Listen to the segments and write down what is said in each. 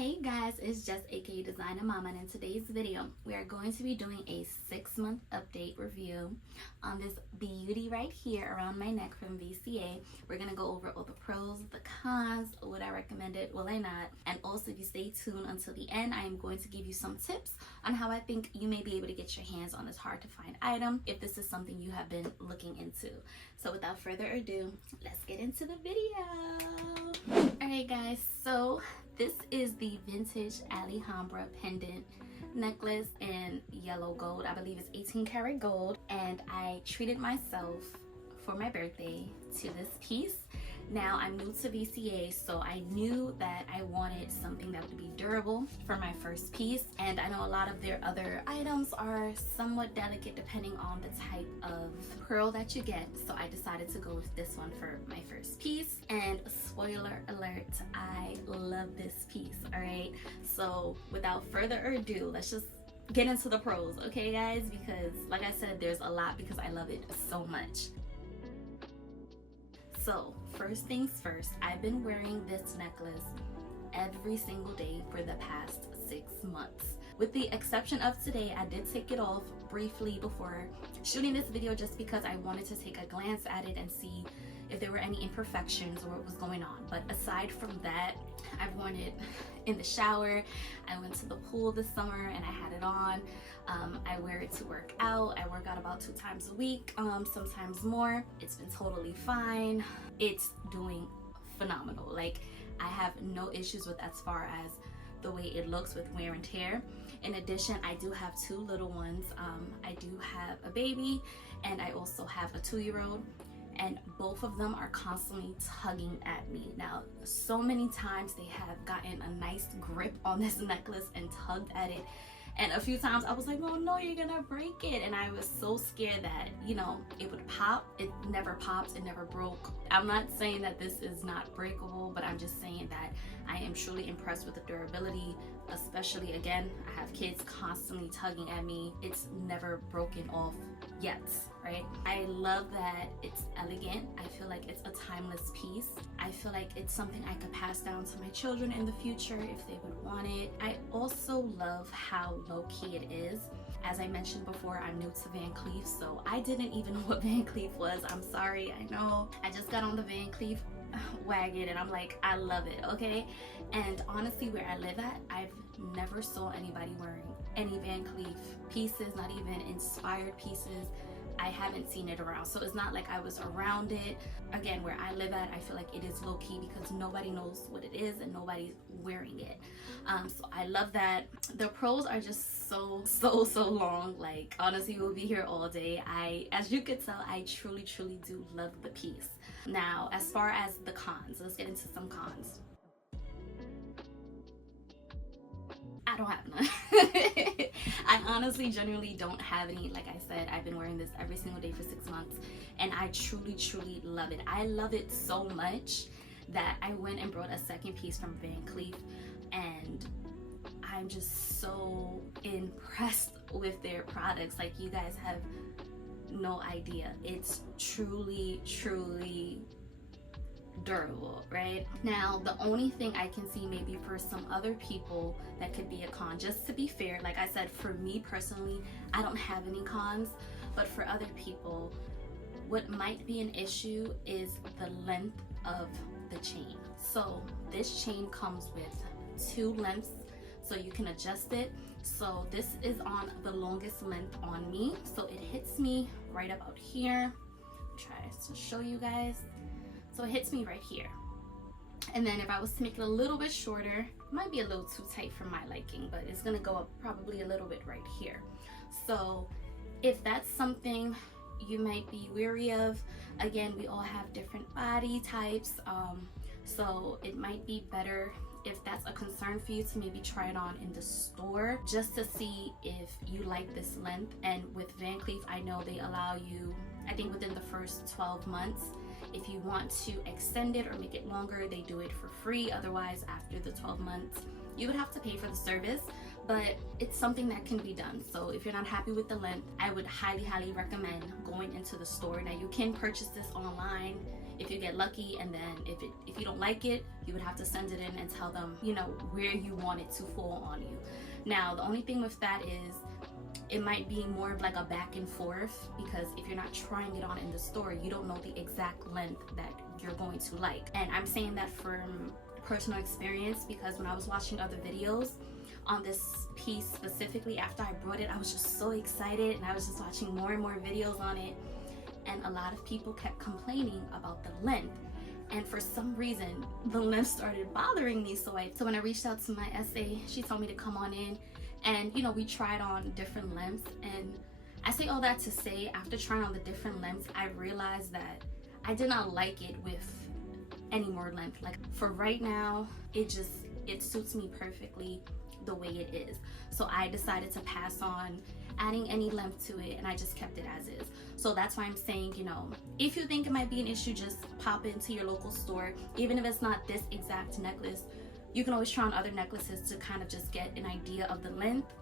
Hey guys, it's Jess aka Designer Mama, and in today's video we are going to be doing a 6-month update review on this beauty right here around my neck from VCA. We're going to go over all the pros, the cons, would I recommend it, will I not, and also if you stay tuned until the end, I am going to give you some tips on how I think you may be able to get your hands on this hard to find item if this is something you have been looking into. So without further ado, let's get into the video. Alright guys, so this is the vintage Alhambra pendant necklace in yellow gold. I believe it's 18 karat gold, and I treated myself for my birthday to this piece. Now I'm new to VCA, so I knew that I wanted something that would be durable for my first piece, and I know a lot of their other items are somewhat delicate depending on the type of pearl that you get, so I decided to go with this one for my first piece. And spoiler alert, I love this piece. All right, so without further ado, let's just get into the pros, okay guys, because like I said, there's a lot because I love it so much. So first things first, I've been wearing this necklace every single day for the past 6 months. With the exception of today, I did take it off briefly before shooting this video just because I wanted to take a glance at it and see if there were any imperfections or what was going on. But aside from that, I've worn it in the shower. I went to the pool this summer and I had it on. I wear it to work out. I work out about 2 times a week, sometimes more. It's been totally fine. It's doing phenomenal. Like, I have no issues with as far as the way it looks with wear and tear. In addition, I do have 2 little ones. I do have a baby and I also have a 2-year-old. And both of them are constantly tugging at me. Now, so many times they have gotten a nice grip on this necklace and tugged at it. And a few times I was like, oh no, you're gonna break it. And I was so scared that, you know, it would pop. It never popped, it never broke. I'm not saying that this is not breakable, but I'm just saying that I am truly impressed with the durability, especially, again, I have kids constantly tugging at me. It's never broken off yet, right? I love that it's elegant. I feel like it's a timeless piece. I feel like it's something I could pass down to my children in the future if they would want it. I also love how low-key it is. As I mentioned before, I'm new to Van Cleef, so I didn't even know what Van Cleef was. I'm sorry, I know. I just got on the Van Cleef wagon and I'm like, I love it, okay? And honestly, where I live at, I've never saw anybody wearing any Van Cleef pieces, not even inspired pieces. I haven't seen it around, so it's not like I was around it. Again, where I live at, I feel like it is low-key because nobody knows what it is and nobody's wearing it. So I love that. The pros are just so long. Like, honestly, we'll be here all day. As you could tell, I truly do love the piece. Now, as far as the cons, let's get into some cons. I don't have none. I honestly genuinely don't have any. Like I said, I've been wearing this every single day for 6 months and I truly love it. I love it so much that I went and brought a second piece from Van Cleef, and I'm just so impressed with their products. Like, you guys have no idea. It's truly durable, right? Now, the only thing I can see maybe for some other people that could be a con, just to be fair, like I said, for me personally, I don't have any cons, but for other people, what might be an issue is the length of the chain. So this chain comes with 2 lengths, so you can adjust it. So this is on the longest length on me, so it hits me right about here. Try to show you guys. So it hits me right here. And then if I was to make it a little bit shorter, it might be a little too tight for my liking, but it's gonna go up probably a little bit right here. So if that's something you might be weary of, again, we all have different body types, so it might be better if that's a concern for you to maybe try it on in the store just to see if you like this length. And with Van Cleef, I know they allow you, I think within the first 12 months, if you want to extend it or make it longer, they do it for free. Otherwise, after the 12 months, you would have to pay for the service, but it's something that can be done. So if you're not happy with the length, I would highly recommend going into the store. Now, you can purchase this online if you get lucky, and then if you don't like it, you would have to send it in and tell them, you know, where you want it to fall on you. Now, the only thing with that is it might be more of like a back and forth, because if you're not trying it on in the store, you don't know the exact length that you're going to like. And I'm saying that from personal experience, because when I was watching other videos on this piece specifically, after I brought it, I was just so excited, and I was just watching more and more videos on it, and a lot of people kept complaining about the length. And for some reason, the length started bothering me. So when I reached out to my SA, she told me to come on in, and you know, we tried on different lengths. And I say all that to say, after trying on the different lengths, I realized that I did not like it with any more length. Like for right now, it suits me perfectly the way it is. So I decided to pass on adding any length to it, and I just kept it as is. So that's why I'm saying, you know, if you think it might be an issue, just pop into your local store. Even if it's not this exact necklace, you can always try on other necklaces to kind of just get an idea of the length,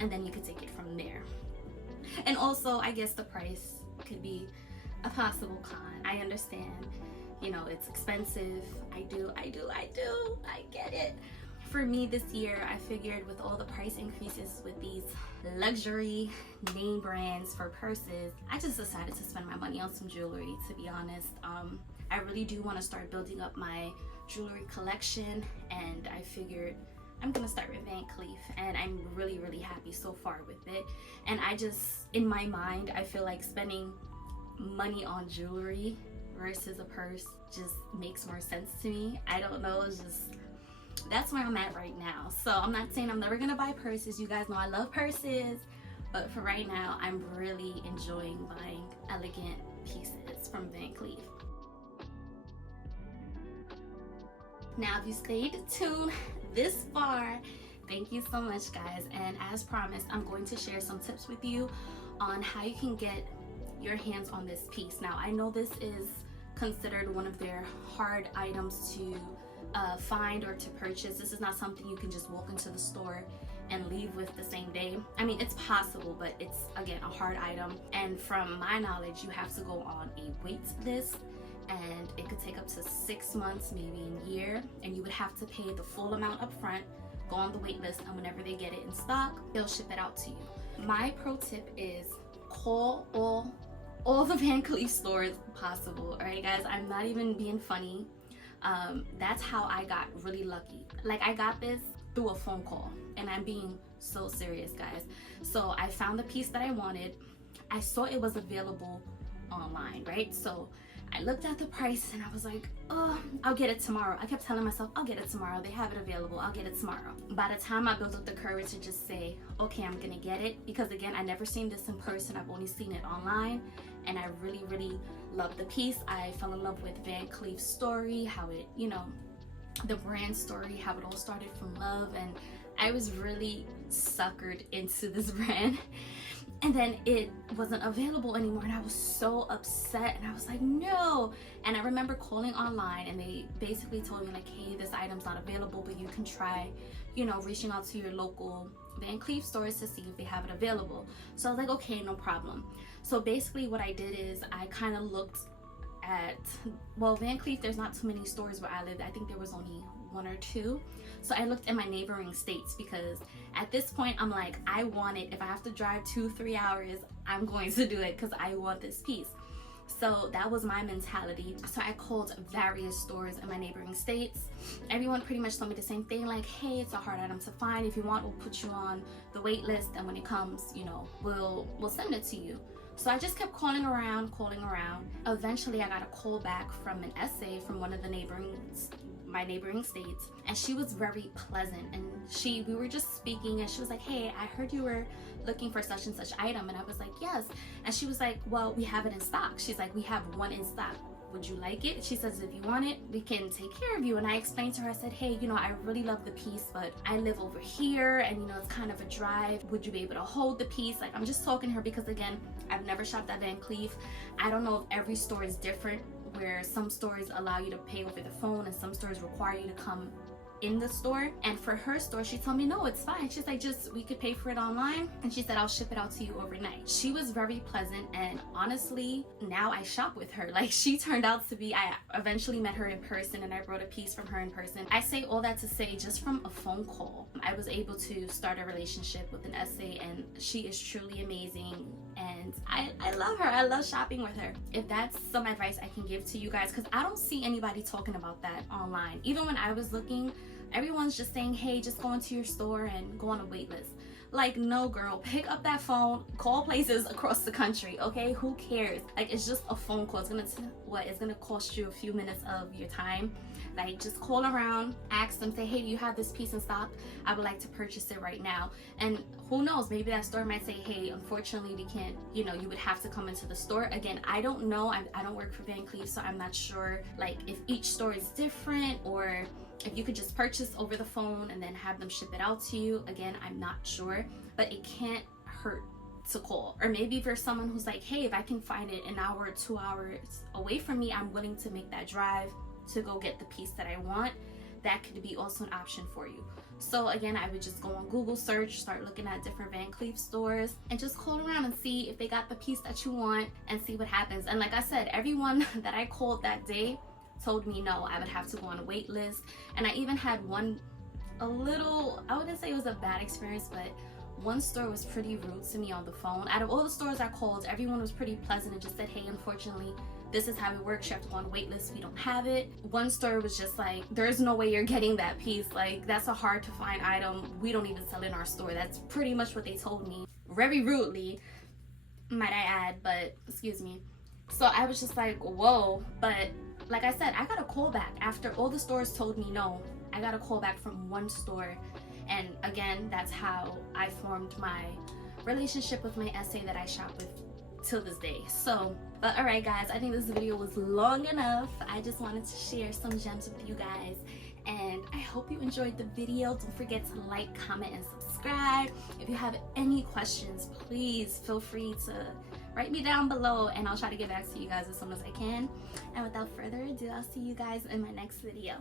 and then you can take it from there. And also, I guess the price could be a possible con. I understand, you know, it's expensive. I get it. For me this year, I figured with all the price increases with these luxury name brands for purses, I just decided to spend my money on some jewelry, to be honest. I really do want to start building up my jewelry collection, and I figured I'm gonna start with Van Cleef, and I'm really happy so far with it. And I just, in my mind, I feel like spending money on jewelry versus a purse just makes more sense to me. I don't know, it's just, that's where I'm at right now. So I'm not saying I'm never gonna buy purses. You guys know I love purses, but for right now, I'm really enjoying buying elegant pieces from Van Cleef. Now, if you stayed tuned this far, thank you so much, guys. And as promised, I'm going to share some tips with you on how you can get your hands on this piece. Now, I know this is considered one of their hard items to find or to purchase. This is not something you can just walk into the store and leave with the same day. I mean, it's possible, but it's, again, a hard item. And from my knowledge, you have to go on a wait list, and it could take up to 6 months, maybe a year, and you would have to pay the full amount up front, go on the wait list, and whenever they get it in stock, they'll ship it out to you. My pro tip is call all the Van Cleef stores possible. All right, guys, I'm not even being funny. That's how I got really lucky. Like, I got this through a phone call, and I'm being so serious, guys. So I found the piece that I wanted. I saw it was available online, right? So I looked at the price and I was like, oh, I'll get it tomorrow. I kept telling myself, I'll get it tomorrow. They have it available. I'll get it tomorrow. By the time I built up the courage to just say, okay, I'm gonna get it, because again, I never seen this in person. I've only seen it online, and I really loved the piece. I fell in love with Van Cleef's story, how it, you know, the brand story, how it all started from love, and I was really suckered into this brand. And then it wasn't available anymore, and I was so upset, and I was like, no. And I remember calling online, and they basically told me like, hey, this item's not available, but you can try, you know, reaching out to your local Van Cleef stores to see if they have it available. So I was like, okay, no problem. So basically what I did is I kind of looked at, well, Van Cleef, there's not too many stores where I live. I think there was only 1 or 2. So I looked at my neighboring states, because at this point I'm like, I want it. If I have to drive 2-3 hours, I'm going to do it, because I want this piece. So that was my mentality. So I called various stores in my neighboring states. Everyone pretty much told me the same thing, like, hey, it's a hard item to find. If you want, we'll put you on the wait list, and when it comes, you know, we'll send it to you. So I just kept calling around. Eventually I got a call back from an SA from one of the my neighboring states, and she was very pleasant, and we were just speaking, and she was like, hey, I heard you were looking for such and such item. And I was like, yes. And she was like, well, we have it in stock. She's like, we have one in stock. Would you like it? She says, if you want it, we can take care of you. And I explained to her, I said, hey, you know, I really love the piece, but I live over here, and you know, it's kind of a drive. Would you be able to hold the piece? Like, I'm just talking to her, because again, I've never shopped at Van Cleef. I don't know if every store is different, where some stores allow you to pay over the phone and some stores require you to come in the store. And for her store, she told me, no, it's fine. She's like, just, we could pay for it online. And she said, I'll ship it out to you overnight. She was very pleasant, and honestly, now I shop with her. Like, she turned out to be, I eventually met her in person, and I brought a piece from her in person. I say all that to say, just from a phone call, I was able to start a relationship with an essay, and she is truly amazing. And I love her. I love shopping with her. If that's some advice I can give to you guys, because I don't see anybody talking about that online. Even when I was looking, everyone's just saying, hey, just go into your store and go on a wait list. Like, no, girl, pick up that phone, call places across the country, okay? Who cares? Like, it's just a phone call. It's gonna cost you a few minutes of your time. Like, just call around, ask them, say, hey, do you have this piece in stock? I would like to purchase it right now. And who knows, maybe that store might say, hey, unfortunately we can't, you know, you would have to come into the store. Again, I don't know. I don't work for Van Cleef, so I'm not sure, like, if each store is different, or if you could just purchase over the phone and then have them ship it out to you. Again, I'm not sure, but it can't hurt to call. Or maybe if you're someone who's like, hey, if I can find it an hour or 2 hours away from me, I'm willing to make that drive to go get the piece that I want. That could be also an option for you. So again, I would just go on Google search, start looking at different Van Cleef stores, and just call around and see if they got the piece that you want, and see what happens. And like I said, everyone that I called that day told me no, I would have to go on a wait list. And I even had one, I wouldn't say it was a bad experience, but one store was pretty rude to me on the phone. Out of all the stores I called, everyone was pretty pleasant and just said, hey, unfortunately, this is how it works. You have to go on a wait list. We don't have it. One store was just like, there's no way you're getting that piece. Like, that's a hard to find item. We don't even sell it in our store. That's pretty much what they told me. Very rudely, might I add, but excuse me. So I was just like, whoa. But like I said, I got a call back after all the stores told me no. I got a call back from one store. And again, that's how I formed my relationship with my essay that I shop with till this day. So, but alright guys, I think this video was long enough. I just wanted to share some gems with you guys, and I hope you enjoyed the video. Don't forget to like, comment, and subscribe. If you have any questions, please feel free to write me down below, and I'll try to get back to you guys as soon as I can. And without further ado, I'll see you guys in my next video.